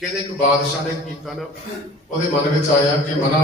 ਕਹਿੰਦੇ ਇੱਕ ਬਾਦਸ਼ਾਹ ਨੇ ਕੀਤਾ ਨਾ, ਉਹਦੇ ਮਨ ਵਿੱਚ ਆਇਆ ਕਿ ਮਨਾ,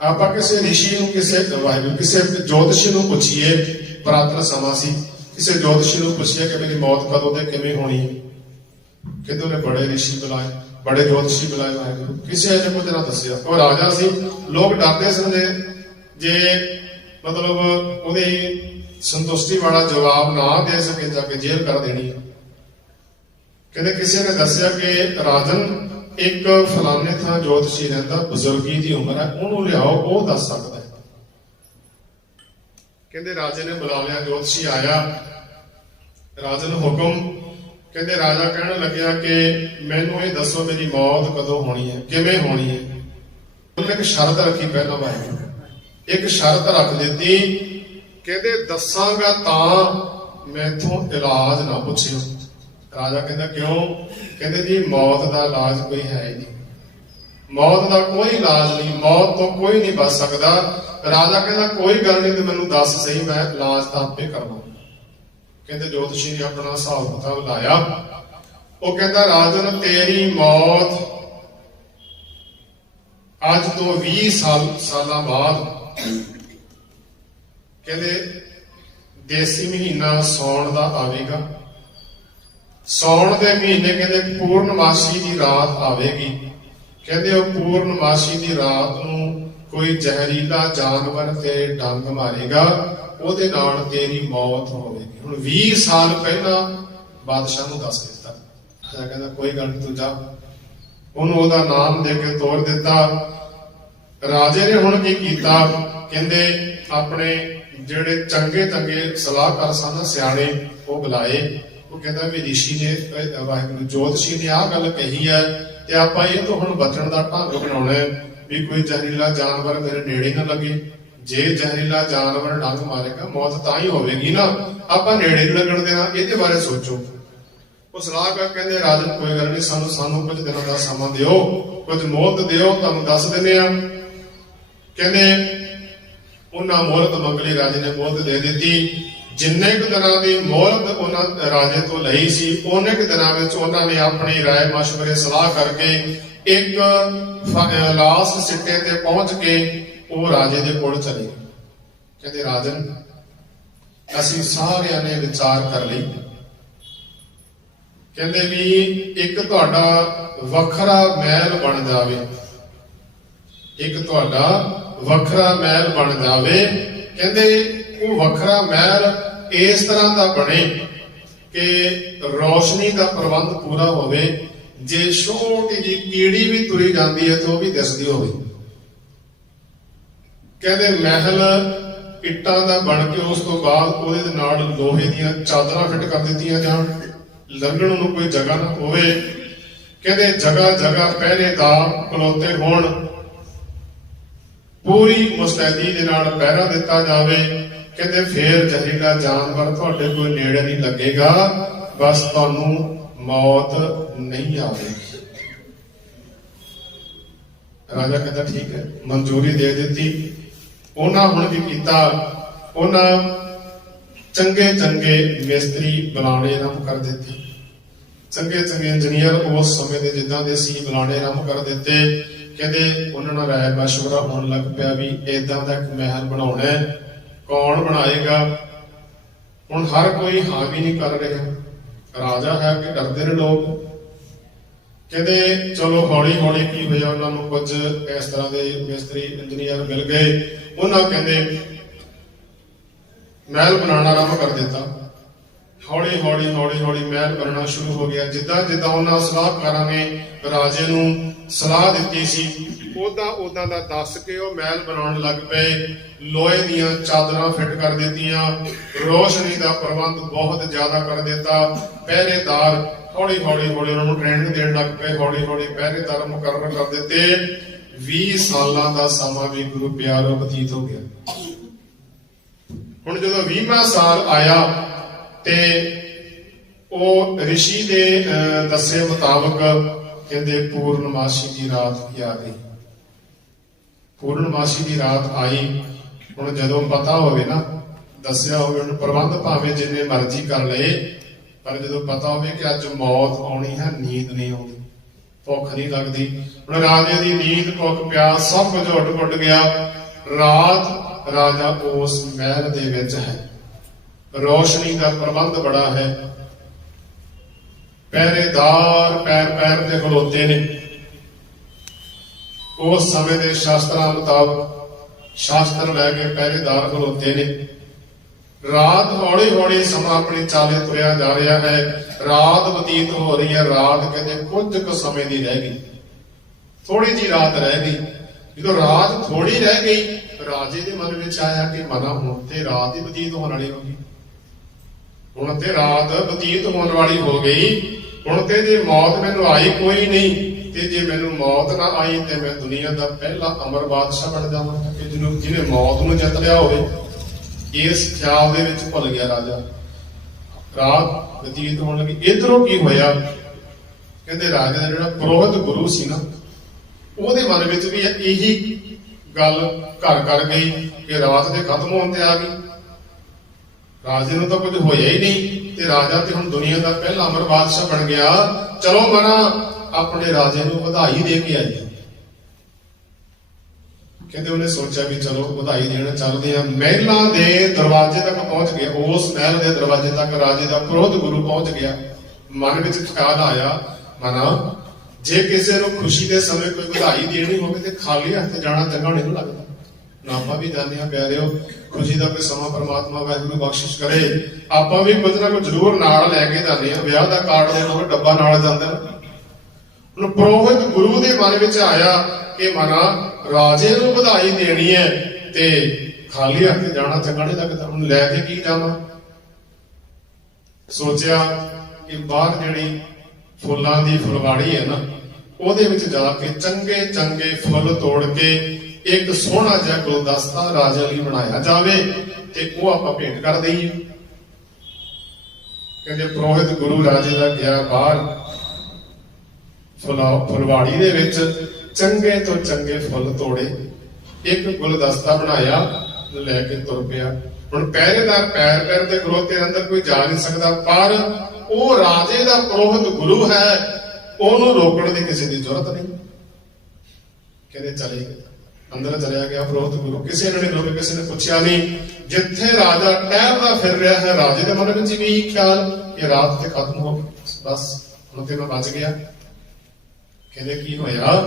ਆਪਾਂ ਕਿਸੇ ਰਿਸ਼ੀ ਨੂੰ, ਕਿਸੇ ਵਾਹਿਗੁਰੂ, ਕਿਸੇ ਜੋਤਸ਼ੀ ਨੂੰ ਪੁੱਛੀਏ, ਪ੍ਰਾਤਨ ਸਮਾਂ ਸੀ, ਕਿਸੇ ਜੋਤਸ਼ੀ ਨੂੰ ਪੁੱਛੀਏ ਕਿ ਮੇਰੀ ਮੌਤ ਕਦੋਂ ਤੇ ਕਿਵੇਂ ਹੋਣੀ। ਹੈ ਕਹਿੰਦੇ ਉਹਨੇ ਬੜੇ ਰਿਸ਼ੀ ਬੁਲਾਏ, ਬੜੇ ਜੋਤਸ਼ੀ ਬੁਲਾਏ ਵਾਹਿਗੁਰੂ। ਕਿਸੇ ਅਜੇ ਕੁਝ ਨਾ ਦੱਸਿਆ। ਉਹ ਰਾਜਾ ਸੀ, ਲੋਕ ਡਰਦੇ ਸਨ ਜੇ ਜੇ ਮਤਲਬ ਉਹਦੀ ਸੰਤੁਸ਼ਟੀ ਵਾਲਾ ਜਵਾਬ ਨਾ ਦੇ ਸਕੇ ਤਾਂ ਕਿ ਜੇਲ੍ਹ ਕਰ ਦੇਣੀ ਹੈ ਕਹਿੰਦੇ ਕਿਸੇ ਨੇ ਦੱਸਿਆ ਕਿ ਰਾਜਨ ਇੱਕ ਫਲਾਣੇ ਥਾਂ ਜੋਤਸ਼ੀ ਰਹਿੰਦਾ, ਬਜ਼ੁਰਗੀ ਦੀ ਉਮਰ ਹੈ, ਉਹਨੂੰ ਲਿਆਓ, ਉਹ ਦੱਸ ਸਕਦਾ ਹੈ। ਕਹਿੰਦੇ ਰਾਜੇ ਨੇ ਬੁਲਾ ਲਿਆ, ਜੋਤਸ਼ੀ ਆਇਆ। ਰਾਜੇ ਨੂੰ ਹੁਕਮ, ਕਹਿੰਦੇ ਰਾਜਾ ਕਹਿਣ ਲੱਗਿਆ ਕਿ ਮੈਨੂੰ ਇਹ ਦੱਸੋ ਮੇਰੀ ਮੌਤ ਕਦੋਂ ਹੋਣੀ ਹੈ, ਕਿਵੇਂ ਹੋਣੀ ਹੈ। ਉਹਨੇ ਇੱਕ ਸ਼ਰਤ ਰੱਖੀ ਪਹਿਲਾਂ ਵਾਹਿਗੁਰੂ ਇੱਕ ਸ਼ਰਤ ਰੱਖ ਦਿੱਤੀ, ਕਹਿੰਦੇ ਦੱਸਾਂਗਾ ਤਾਂ ਮੈਥੋਂ ਇਲਾਜ ਨਾ ਪੁੱਛਿਓ। ਰਾਜਾ ਕਹਿੰਦਾ, ਕਿਉਂ? ਕਹਿੰਦੇ, ਜੀ, ਮੌਤ ਦਾ ਇਲਾਜ ਕੋਈ ਹੈ ਹੀ ਨਹੀਂ। ਮੌਤ ਦਾ ਕੋਈ ਇਲਾਜ ਨਹੀਂ, ਮੌਤ ਤੋਂ ਕੋਈ ਨਹੀਂ ਬਚ ਸਕਦਾ। ਰਾਜਾ ਕਹਿੰਦਾ, ਕੋਈ ਗੱਲ ਨਹੀਂ, ਤੇ ਮੈਨੂੰ ਦੱਸ ਸਹੀ, ਮੈਂ ਇਲਾਜ ਤਾਂ ਆਪੇ ਕਰਵਾ ਕਹਿੰਦੇ, ਜੋਤਸ਼ੀ ਨੇ ਆਪਣਾ ਹਿਸਾਬ ਕਿਤਾਬ ਲਾਇਆ। ਉਹ ਕਹਿੰਦਾ ਰਾਜਨ ਤੇਰੀ ਮੌਤ ਅੱਜ ਤੋਂ 20 ਸਾਲ, ਸਾਲਾਂ ਬਾਅਦ ਕਹਿੰਦੇ, ਦੇਸੀ ਮਹੀਨਾ ਸੌਣ ਦਾ ਆਵੇਗਾ। ਸੌਣ ਦੇ ਮਹੀਨੇ ਕਹਿੰਦੇ ਪੂਰਨਮਾਸ਼ੀ ਦੀ ਰਾਤ ਆਵੇਗੀ। ਕਹਿੰਦੇ ਉਹ ਪੂਰਨਮਾਸ਼ੀ ਦੀ ਰਾਤ ਨੂੰ ਕੋਈ ਜ਼ਹਿਰੀਲਾ ਜਾਨਵਰ ਤੇ ਡੰਗ ਮਾਰੇਗਾ, ਉਹਦੇ ਨਾਲ ਤੇਰੀ ਮੌਤ ਹੋਵੇਗੀ। ਹੁਣ 20 ਸਾਲ ਪਹਿਲਾਂ ਬਾਦਸ਼ਾਹ ਨੂੰ ਦੱਸ ਦਿੱਤਾ। ਰਾਜਾ ਕਹਿੰਦਾ, ਕੋਈ ਗੱਲ ਨਹੀਂ ਤੂੰ ਜਾ। ਉਹਨੂੰ ਉਹਦਾ ਨਾਮ ਦੇ ਕੇ ਤੋਰ ਦਿੱਤਾ। ਰਾਜੇ ਨੇ ਹੁਣ ਕੀ ਕੀਤਾ? ਕਹਿੰਦੇ, ਆਪਣੇ ਜਿਹੜੇ ਚੰਗੇ ਚੰਗੇ ਸਲਾਹਕਾਰ ਸਨ, ਸਿਆਣੇ, ਉਹ ਬੁਲਾਏ। ਉਹ ਕਹਿੰਦਾ ਵੀ ਰਿਸ਼ੀ ਨੇ, ਅਹ, ਵਾਹਿਗੁਰੂ ਜੋਤਸ਼ੀ ਨੇ ਆਹ ਗੱਲ ਕਹੀ ਹੈ ਤੇ ਆਪਾਂ ਇਹ ਤੋਂ ਹੁਣ ਬਚਣ ਦਾ ਢੰਗ ਬਣਾਉਣਾ ਵੀ ਕੋਈ ਜ਼ਹਿਰੀਲਾ ਜਾਨਵਰ ਮੇਰੇ ਨੇੜੇ ਨਾ ਲੱਗੇ। ਜੇ ਜ਼ਹਿਰੀਲਾ ਜਾਨਵਰ ਡੰਗ ਮਾਰੇਗਾ, ਮੌਤ ਤਾਂ ਹੀ ਹੋਵੇਗੀ ਨਾ। ਆਪਾਂ ਨੇੜੇ ਨਹੀਂ ਲੱਗਣ ਦੇਣਾ, ਇਹਦੇ ਬਾਰੇ ਸੋਚੋ। ਉਹ ਸਲਾਹਕਾਰ ਕਹਿੰਦੇ, ਰਾਜਨ, ਕੋਈ ਗੱਲ ਨਹੀਂ, ਸਾਨੂੰ ਸਾਨੂੰ ਕੁਝ ਦਿਨਾਂ ਦਾ ਸਮਾਂ ਦਿਓ। ਕੁਝ ਮੋਹਲਤ ਦਿਓ, ਤੁਹਾਨੂੰ ਦੱਸ ਦਿੰਦੇ ਆ ਕਹਿੰਦੇ, ਉਹਨਾਂ ਮੋਹਲਤ ਮੰਗਲੀ ਰਾਜੇ ਨੇ ਮੋਹਲਤ ਦੇ ਦਿੱਤੀ। ਜਿੰਨੇ ਕੁ ਦਿਨਾਂ ਦੀ ਮੌਤ ਉਹਨਾਂ ਰਾਜੇ ਤੋਂ ਲਈ ਸੀ ਉਹਨੇ ਕੁ ਦਿਨਾਂ ਵਿੱਚ ਉਹਨਾਂ ਨੇ ਆਪਣੀ رائے مشورے ਸਲਾਹ ਕਰਕੇ ਇੱਕ ਲਾਸਟ ਸਿੱਟੇ ਤੇ ਪਹੁੰਚ ਕੇ ਉਹ ਰਾਜੇ ਦੇ ਕੋਲ ਚਲੇ ਕਹਿੰਦੇ, ਰਾਜਨ, ਅਸੀਂ ਸਾਰਿਆਂ ਨੇ ਵਿਚਾਰ ਕਰ ਲਈ। ਕਹਿੰਦੇ ਵੀ ਇੱਕ ਤੁਹਾਡਾ ਵੱਖਰਾ ਮਹਿਲ ਬਣ ਜਾਵੇ। ਇੱਕ ਤੁਹਾਡਾ ਵੱਖਰਾ ਮਹਿਲ ਬਣ ਜਾਵੇ। ਕਹਿੰਦੇ, ਉਹ ਵੱਖਰਾ ਮਹਿਲ ਇਸ ਤਰ੍ਹਾਂ ਦਾ ਬਣੇ ਕਿ ਰੋਸ਼ਨੀ ਦਾ ਪ੍ਰਬੰਧ ਪੂਰਾ ਹੋਵੇ, ਜੇ ਛੋਟੀ ਜੀ ਕੀੜੀ ਵੀ ਤੁਰੀ ਜਾਂਦੀ ਹੈ ਤਾਂ ਉਹ ਵੀ ਦਿਸਦੀ ਹੋਵੇ। ਕਹਿੰਦੇ ਮਹਿਲ ਇੱਟਾਂ ਦਾ ਬਣ ਕੇ ਉਸ ਤੋਂ ਬਾਅਦ ਉਹਦੇ ਦੇ ਨਾਲ ਲੋਹੇ ਦੀਆਂ ਚਾਦਰਾਂ ਫਿੱਟ ਕਰ ਦਿੱਤੀਆਂ ਜਾਣ, ਲੰਘਣ ਨੂੰ ਕੋਈ ਜਗ੍ਹਾ ਨਾ ਹੋਵੇ। ਕਹਿੰਦੇ ਜਗ੍ਹਾ ਜਗ੍ਹਾ ਪਹਿਰੇਦਾਰ ਖਲੋਤੇ ਹੋਣ, ਪੂਰੀ ਮੁਸਤੈਦੀ ਦੇ ਨਾਲ ਪਹਿਰਾ ਦਿੱਤਾ ਜਾਵੇ। ਕਹਿੰਦੇ ਫੇਰ ਜ਼ਹਿਰੀਲਾ ਜਾਨਵਰ ਤੁਹਾਡੇ ਕੋਈ ਨੇੜੇ ਨਹੀਂ ਲੱਗੇਗਾ, ਬਸ ਤੁਹਾਨੂੰ ਮੌਤ ਨਹੀਂ ਆਵੇਗੀ। ਰਾਜਾ ਕਹਿੰਦਾ, ਠੀਕ ਹੈ, ਮਨਜ਼ੂਰੀ ਦੇ ਦਿੱਤੀ। ਉਹਨਾਂ ਹੁਣ ਕੀ ਕੀਤਾ? ਉਹਨਾਂ ਚੰਗੇ ਚੰਗੇ ਮਿਸਤਰੀ ਬੁਲਾਣੇ ਆਰੰਭ ਕਰ ਦਿੱਤੇ। ਚੰਗੇ ਚੰਗੇ ਇੰਜੀਨੀਅਰ ਉਸ ਸਮੇਂ ਦੇ ਜਿੱਦਾਂ ਦੇ ਸੀ, ਬੁਲਾਣੇ ਆਰੰਭ ਕਰ ਦਿੱਤੇ। ਕਹਿੰਦੇ ਉਹਨਾਂ ਨਾਲ ਰਾਏ ਮਸ਼ਵਰਾ ਹੋਣ ਲੱਗ ਪਿਆ ਵੀ ਇਦਾਂ ਦਾ ਇੱਕ ਮਹਿਲ ਬਣਾਉਣਾ ਹੈ। ਕੌਣ ਬਣਾਏਗਾ? ਹੁਣ ਹਰ ਕੋਈ ਹਾਂ ਵੀ ਨਹੀਂ ਕਰ ਰਿਹਾ। ਰਾਜਾ ਹੈ ਕਿ ਡਰਦੇ ਨੇ ਲੋਕ। ਕਹਿੰਦੇ, ਚਲੋ ਹੌਲੀ ਹੌਲੀ ਕੀ ਹੋਇਆ? ਉਹਨਾਂ ਨੂੰ ਕੁਝ ਇਸ ਤਰ੍ਹਾਂ ਦੇ ਮਿਸਤਰੀ, ਇੰਜੀਨੀਅਰ ਮਿਲ ਗਏ। ਉਹਨਾਂ ਕਹਿੰਦੇ, ਮਹਿਲ ਬਣਾਉਣਾ ਆਰੰਭ ਕਰ ਦਿੱਤਾ। ਹੌਲੀ ਹੌਲੀ ਹੌਲੀ ਹੌਲੀ ਮਹਿਲ ਬਣਨਾ ਸ਼ੁਰੂ ਹੋ ਗਿਆ। ਜਿੱਦਾਂ ਜਿੱਦਾਂ ਉਹਨਾਂ ਸਲਾਹਕਾਰਾਂ ਨੇ ਰਾਜੇ ਨੂੰ ਸਲਾਹ ਦਿੱਤੀ ਸੀ ਉਦਾਂ ਉਦਾਂ ਦਾ ਦੱਸ ਕੇ ਉਹ ਮਹਿਲ ਬਣਾਉਣ ਲੱਗ ਪਏ। ਲੋਹੇ ਦੀਆਂ ਚਾਦਰਾਂ ਫਿੱਟ ਕਰ ਦਿੱਤੀਆਂ। ਰੋਸ਼ਨੀ ਦਾ ਪ੍ਰਬੰਧ ਬਹੁਤ ਜ਼ਿਆਦਾ ਕਰ ਦਿੱਤਾ। ਪਹਿਰੇਦਾਰ ਹੌਲੀ ਹੌਲੀ ਹੌਲੀ ਉਹਨਾਂ ਨੂੰ ਟ੍ਰੇਨਿੰਗ ਦੇਣ ਲੱਗ ਪਏ। ਹੌਲੀ ਹੌਲੀ ਪਹਿਰੇਦਾਰ ਮੁਕਰਰ ਕਰ ਦਿੱਤੇ। 20 ਸਾਲਾਂ ਦਾ ਸਮਾਂ ਵੀ ਗੁਰੂ ਪਿਆਰੋ ਬਤੀਤ ਹੋ ਗਿਆ। ਹੁਣ ਜਦੋਂ 20ਵਾਂ ਸਾਲ ਆਇਆ ਤੇ ਉਹ ਰਿਸ਼ੀ ਦੇ ਅਹ, ਦੱਸੇ ਮੁਤਾਬਕ ਕਹਿੰਦੇ ਪੂਰਨਮਾਸ਼ੀ ਦੀ ਰਾਤ ਹੀ ਆ ਗਈ। ਪੂਰਨਮਾਸ਼ੀ ਦੀ ਰਾਤ ਆਈ। ਹੁਣ ਜਦੋਂ ਪਤਾ ਹੋਵੇ ਨਾ ਦੱਸਿਆ ਹੋਵੇ ਉਹਨੂੰ ਪ੍ਰਬੰਧ ਭਾਵੇਂ ਜਿੰਨੇ ਮਰਜ਼ੀ ਕਰ ਲਏ ਪਰ ਜਦੋਂ ਪਤਾ ਹੋਵੇ ਕਿ ਅੱਜ ਮੌਤ ਆਉਣੀ ਹੈ ਨੀਂਦ ਨਹੀਂ ਆਉਂਦੀ। ਭੁੱਖ ਨਹੀਂ ਲੱਗਦੀ। ਹੁਣ ਰਾਜੇ ਦੀ ਨੀਂਦ ਭੁੱਖ ਪਿਆਸ ਸਭ ਕੁਝ ਉੱਡ ਪੁੱਟ ਗਿਆ। ਰਾਤ ਰਾਜਾ ਉਸ ਮਹਿਲ ਦੇ ਵਿੱਚ ਹੈ। ਰੋਸ਼ਨੀ ਦਾ ਪ੍ਰਬੰਧ ਬੜਾ ਹੈ। ਪਹਿਰੇਦਾਰ ਪੈਰ ਪੈਰ ਤੇ ਖਲੋਤੇ ਨੇ। ਉਸ ਸਮੇਂ ਦੇ ਸ਼ਾਸਤਰਾਂ ਮੁਤਾਬਕ ਸ਼ਾਸਤਰ ਲੈ ਕੇ ਪਹਿਰੇਦਾਰ ਖਲੋਤੇ ਨੇ। ਰਾਤ ਹੌਲੀ ਹੌਲੀ ਸਮਾਂ ਆਪਣੀ ਚਾਲੇ ਤੁਰਿਆ ਜਾ ਰਿਹਾ ਹੈ। ਰਾਤ ਬਤੀਤ ਹੋ ਰਹੀ ਹੈ। ਰਾਤ ਕਹਿੰਦੇ ਕੁਝ ਕੁ ਸਮੇਂ ਦੀ ਰਹਿ ਗਈ। ਥੋੜੀ ਜੀ ਰਾਤ ਰਹਿ ਗਈ। ਜਦੋਂ ਰਾਤ ਥੋੜੀ ਰਹਿ ਗਈ, ਰਾਜੇ ਦੇ ਮਨ ਵਿੱਚ ਆਇਆ ਕਿ ਮਨਾ, ਹੁਣ ਤੇ ਰਾਤ ਹੀ ਬਤੀਤ ਹੋਣ ਵਾਲੀ ਹੋ ਗਈ। ਹੁਣ ਤੇ ਰਾਤ ਬਤੀਤ ਹੋਣ ਵਾਲੀ ਹੋ ਗਈ। ਹੁਣ ਤੇ ਜੇ ਮੌਤ ਮੈਨੂੰ ਆਈ, ਕੋਈ ਨਹੀਂ। ਤੇ ਜੇ ਮੈਨੂੰ ਮੌਤ ਨਾ ਆਈ, ਤੇ ਮੈਂ ਦੁਨੀਆ ਦਾ ਪਹਿਲਾ ਅਮਰ ਬਾਦਸ਼ਾਹ ਬਣ ਜਾਵਾਂ। ਕਿ ਜਿਹਨੂੰ ਜਿਹਨੇ ਮੌਤ ਨੂੰ ਜਿੱਤ ਲਿਆ ਹੋਵੇ, ਇਸ ਖਿਆਲ ਦੇ ਵਿੱਚ ਭੁੱਲ ਗਿਆ ਰਾਜਾ। ਰਾਤ ਬਤੀਤ ਹੋਣ ਲੱਗੀ। ਇਧਰੋਂ ਕੀ ਹੋਇਆ? ਕਹਿੰਦੇ ਰਾਜੇ ਦਾ ਜਿਹੜਾ ਪ੍ਰੋਹਤ ਗੁਰੂ ਸੀ ਨਾ, ਉਹਦੇ ਮਨ ਵਿੱਚ ਵੀ ਇਹੀ ਗੱਲ ਘਰ ਕਰ ਗਈ ਕਿ ਰਾਤ ਦੇ ਖਤਮ ਹੋਣ ਤੇ ਆ ਗਈ। ਰਾਜੇ ਨੂੰ ਤਾਂ ਕੁਝ ਹੋਇਆ ਹੀ ਨਹੀਂ ਤੇ ਰਾਜਾ ਤੇ ਹੁਣ ਦੁਨੀਆ ਦਾ ਪਹਿਲਾ ਅਮਰ ਬਾਦਸ਼ਾਹ ਬਣ ਗਿਆ। ਚਲੋ ਮਨਾ, ਆਪਣੇ ਰਾਜੇ ਨੂੰ ਵਧਾਈ ਦੇ ਕੇ ਆਈਏ। ਕਹਿੰਦੇ ਉਹਨੇ ਸੋਚਿਆ ਵੀ ਚਲੋ ਵਧਾਈ ਦੇਣ ਚੱਲਦੇ ਆ ਮਹਿਲਾਂ ਦੇ ਦਰਵਾਜ਼ੇ ਤੱਕ ਪਹੁੰਚ ਗਏ ਉਸ ਮਹਿਲ ਦੇ ਦਰਵਾਜ਼ੇ ਤੱਕ ਰਾਜੇ ਦਾ ਕ੍ਰੋਧ ਗੁਰੂ ਪਹੁੰਚ ਗਿਆ। ਮਨ ਵਿੱਚ ਖਿਆਲ ਆਇਆ, ਮਨਾ, ਜੇ ਕਿਸੇ ਨੂੰ ਖੁਸ਼ੀ ਦੇ ਸਮੇਂ ਕੋਈ ਵਧਾਈ ਦੇਣੀ ਹੋਵੇ ਤੇ ਖਾਲੀ ਹੱਥ ਜਾਣਾ ਚੰਗਾ ਨਹੀਂ ਲੱਗਦਾ। ਨਾ ਆਪਾਂ ਵੀ ਜਾਣਦੇ ਆ ਪਿਆਰਿਓ। ਖੁਸ਼ੀ ਦਾ ਕੋਈ ਸਮਾਂ ਪਰਮਾਤਮਾ ਵਾਹਿਗੁਰੂ ਬਖਸ਼ਿਸ਼ ਕਰੇ। ਆਪਾਂ ਵੀ ਕੁਝ ਨਾ ਕੁਝ ਜ਼ਰੂਰ ਨਾਲ ਲੈ ਕੇ ਜਾਂਦੇ ਆ ਵਿਆਹ ਦਾ ਕਾਰਡ ਦੇ ਨਾਲ ਡੱਬਾ ਨਾਲ ਜਾਂਦਾ। ਹੁਣ ਪ੍ਰੋਹਿਤ ਗੁਰੂ ਦੇ ਮਨ ਵਿੱਚ ਆਇਆ ਕਿ ਮਨਾ ਰਾਜੇ ਨੂੰ ਵਧਾਈ ਦੇਣੀ ਹੈ ਤੇ ਖਾਲੀ ਹੱਥ ਜਾਣਾ ਚੰਗਾ ਨਹੀਂ ਲੱਗਦਾ ਹੁਣ ਲੈ ਕੇ ਕੀ ਜਾਵਾਂ? ਸੋਚਿਆ ਕਿ ਬਾਹਰ ਜਿਹੜੀ ਫੁੱਲਾਂ ਦੀ ਫੁਲਵਾੜੀ ਹੈ ਨਾ, ਉਹਦੇ ਵਿੱਚ ਜਾ ਕੇ ਚੰਗੇ ਚੰਗੇ ਫੁੱਲ ਤੋੜ ਕੇ ਇੱਕ ਸੋਹਣਾ ਜਿਹਾ ਗੁਲਦਸਤਾ ਰਾਜੇ ਲਈ ਬਣਾਇਆ ਜਾਵੇ ਤੇ ਉਹ ਆਪਾਂ ਭੇਂਟ ਕਰ ਦਈਏ। ਕਹਿੰਦੇ ਪ੍ਰੋਹਿਤ ਗੁਰੂ ਰਾਜੇ ਦਾ ਗਿਆ ਬਾਹਰ ਫੁਲਵਾੜੀ ਦੇ ਵਿੱਚ ਚੰਗੇ ਤੋਂ ਚੰਗੇ ਫੁੱਲ ਤੋੜੇ। ਇੱਕ ਗੁਲਦਸਤਾ ਬਣਾਇਆ, ਲੈ ਕੇ ਤੁਰ ਪਿਆ। ਹੁਣ ਪਹਿਰੇਦਾਰ ਪੈਰ ਪੈਰ ਤੇ ਖਲੋਤੇ ਅੰਦਰ ਕੋਈ ਜਾ ਨਹੀਂ ਸਕਦਾ, ਪਰ ਉਹ ਰਾਜੇ ਦਾ ਪ੍ਰੋਹਿਤ ਗੁਰੂ ਹੈ, ਉਹਨੂੰ ਰੋਕਣ ਦੀ ਕਿਸੇ ਦੀ ਜ਼ਰੂਰਤ ਨਹੀਂ। ਕਹਿੰਦੇ ਚਲੇ ਗਏ। ਅੰਦਰ ਚਲਿਆ ਗਿਆ ਪ੍ਰੋਹਿਤ ਗੁਰੂ। ਕਿਸੇ ਨੇ ਨਹੀਂ ਕਿਸੇ ਨੇ ਪੁੱਛਿਆ ਨਹੀਂ। ਜਿੱਥੇ ਰਾਜਾ ਟਹਿਲਦਾ ਫਿਰ ਰਿਹਾ ਹੈ, ਰਾਜੇ ਦੇ ਮਨ ਵਿੱਚ ਵੀ ਖਿਆਲ। ਕਿ ਰਾਤ ਤੇ ਖਤਮ ਹੋ ਗਈ। ਬਸ, ਹੁਣ ਤੇ ਮੈਂ ਬਚ ਗਿਆ। ਕਹਿੰਦੇ ਕੀ ਹੋਇਆ?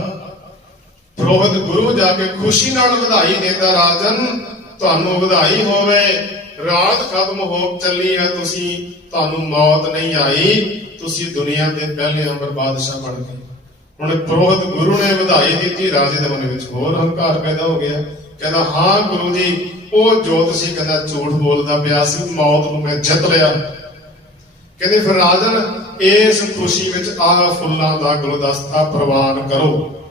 ਪ੍ਰੋਹਿਤ ਗੁਰੂ ਜਾ ਕੇ ਖੁਸ਼ੀ ਨਾਲ ਵਧਾਈ ਦੇਤਾ ਰਾਜਨ, ਤੁਹਾਨੂੰ ਵਧਾਈ ਹੋਵੇ। ਰਾਤ ਖਤਮ ਹੋ ਚੱਲੀ ਹੈ ਤੁਸੀਂ। ਤੁਹਾਨੂੰ ਮੌਤ ਨਹੀਂ ਆਈ। ਤੁਸੀਂ ਦੁਨੀਆ ਦੇ ਪਹਿਲੇ ਅੰਬਰ ਬਾਦਸ਼ਾਹ ਬਣ ਗਏ। ਹੁਣ ਪ੍ਰੋਹਤ ਗੁਰੂ ਨੇ ਵਧਾਈ ਦਿੱਤੀ ਰਾਜੇ ਦੇ ਮਨ ਵਿੱਚ ਹੋਰ ਹੰਕਾਰ ਪੈਦਾ ਹੋ ਗਿਆ। ਕਹਿੰਦਾ, ਹਾਂ ਗੁਰੂ ਜੀ, ਉਹ ਜੋਤ ਸੀ, ਕਹਿੰਦਾ, ਝੂਠ ਬੋਲਦਾ ਪਿਆ ਸੀ, ਮੌਤ ਨੂੰ ਮੈਂ ਜਿੱਤ ਲਿਆ। ਕਹਿੰਦੇ ਫਿਰ ਰਾਜਨ, ਇਸ ਖੁਸ਼ੀ ਵਿੱਚ ਆਹ ਫੁੱਲਾਂ ਦਾ ਗੁਲਦਸਤਾ ਪ੍ਰਵਾਨ ਕਰੋ।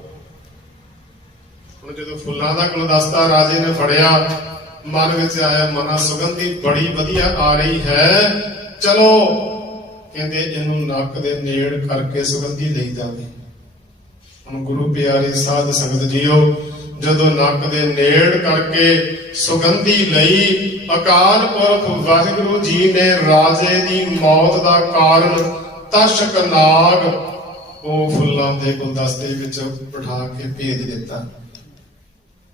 ਹੁਣ ਜਦੋਂ ਫੁੱਲਾਂ ਦਾ ਗੁਲਦਸਤਾ ਰਾਜੇ ਨੇ ਫੜਿਆ, ਮਨ ਵਿੱਚ ਆਇਆ ਮਨਾ ਸੁਗੰਧੀ, ਬੜੀ ਵਧੀਆ ਆ ਰਹੀ ਹੈ। ਚਲੋ। ਕਹਿੰਦੇ, ਇਹਨੂੰ ਨੱਕ ਦੇ ਨੇੜ ਕਰਕੇ ਸੁਗੰਧੀ ਲਈ ਜਾਂਦੇ। ਹੁਣ ਗੁਰੂ ਪਿਆਰੇ ਸਾਧ ਸੰਗਤ ਜੀਓ, ਜਦੋਂ ਨੱਕ ਦੇ ਨੇੜ ਕਰਕੇ ਸੁਗੰਧੀ ਲਈ ਅਕਾਲ ਪੁਰਖ ਵਾਹਿਗੁਰੂ ਜੀ ਨੇ ਰਾਜੇ ਦੀ ਮੌਤ ਦਾ ਕਾਰਨ ਤਸ਼ਕ ਨਾਗ ਉਹ ਫੁੱਲਾਂ ਦੇ ਗੁਲਦਸਤੇ ਵਿੱਚ ਬਿਠਾ ਕੇ ਭੇਜ ਦਿੱਤਾ।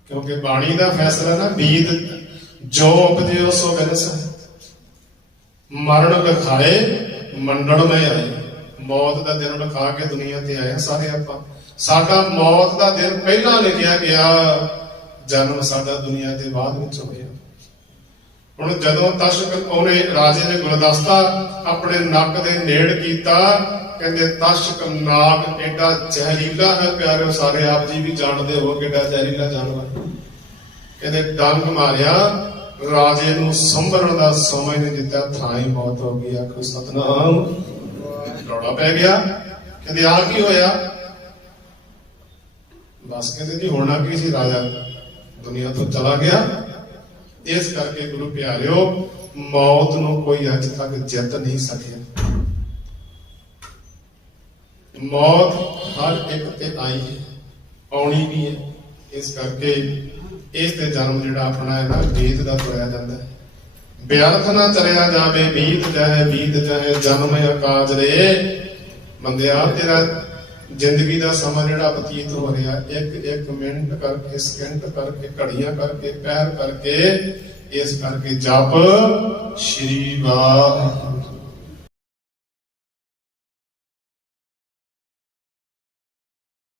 ਕਿਉਂਕਿ ਬਾਣੀ ਦਾ ਫੈਸਲਾ ਨਾ, ਬੀਤ ਜੋ ਉਪਜੇ ਸੋ ਗਨਸ। ਮਰਨ ਲਿਖਾਏ, ਮੰਡਲ ਮੈਂ ਆਏ। ਮੌਤ ਦਾ ਦਿਨ ਲਿਖਾ ਕੇ ਦੁਨੀਆ ਤੇ ਆਇਆ ਸਾਰੇ ਆਪਾਂ। ਸਾਡਾ ਮੌਤ ਦਾ ਦਿਨ ਪਹਿਲਾਂ ਲਿਖਿਆ ਗਿਆ। ਜਨਮ ਸਾਡਾ ਦੁਨੀਆ ਦੇ ਬਾਅਦ ਵਿੱਚ ਹੋਇਆ। ਹੁਣ ਜਦੋਂ ਤਸ਼ਕ ਉਹਨੇ ਰਾਜੇ ਨੇ ਗੁਲਦਸਤਾ ਆਪਣੇ ਨੱਕ ਦੇ ਨੇੜ ਕੀਤਾ, ਕਹਿੰਦੇ ਤਸ਼ਕ ਨਾਗ ਐਡਾ ਜ਼ਹਿਰੀਲਾ ਹੈ ਪਿਆਰਿਓ, ਸਾਰੇ ਆਪ ਜੀ ਵੀ ਜਾਣਦੇ ਹੋ ਕਿੱਡਾ ਜ਼ਹਿਰੀਲਾ ਜਾਨਵਰ। ਕਹਿੰਦੇ ਡੰਗ ਮਾਰਿਆ, ਰਾਜੇ ਨੂੰ ਸੰਭਰਨ ਦਾ ਸਮਾਂ ਨਹੀਂ ਦਿੱਤਾ, ਥਾਂ ਹੀ ਮੌਤ ਹੋ ਗਈ, ਆਖੋ ਸਤਨਾਮ। ਰੌਲਾ ਪੈ ਗਿਆ। ਕਹਿੰਦੇ, ਆ ਕੀ ਹੋਇਆ? ਬਸ ਕਹਿੰਦੇ ਜੀ ਹੋਣਾ ਕੀ ਸੀ ਰਾਜਾ। ਦੁਨੀਆ ਤੋਂ ਚਲਾ ਗਿਆ। ਇਸ ਕਰਕੇ ਗੁਰੂ ਪਿਆਰਿਓ, ਮੌਤ ਨੂੰ ਕੋਈ ਅੱਜ ਤੱਕ ਜਿੱਤ ਨਹੀਂ ਸਕਿਆ। ਮੌਤ ਹਰ ਇੱਕ ਤੇ ਆਈ ਹੈ, ਆਉਣੀ ਵੀ ਹੈ। ਇਸ ਕਰਕੇ ਇਸ ਤੇ ਜਨਮ ਜਿਹੜਾ ਆਪਣਾ ਹੈ ਨਾ ਬੀਤ ਦਾ ਤੋੜਿਆ ਜਾਂਦਾ ਹੈ। ਬਿਆਰਥ ਨਾ ਚਲਿਆ ਜਾਵੇ, ਬੀਤ ਜਾਏ ਬੀਤ ਜਾਏ, ਜਨਮ ਆਕਾਜ ਰੇ। ਬੰਦਿਆ, ਤੇਰਾ ਜ਼ਿੰਦਗੀ ਦਾ ਸਮਾਂ ਜਿਹੜਾ ਬਤੀਤ ਹੋ ਰਿਹਾ, ਇੱਕ ਇੱਕ ਮਿੰਟ ਕਰਕੇ ਸਕਿੰਟ ਕਰਕੇ, ਘੜੀਆਂ ਕਰਕੇ, ਪੈਰ ਕਰਕੇ, ਇਸ ਕਰਕੇ ਜਪ ਸ਼੍ਰੀ ਵਾਹਿਗੁਰੂ।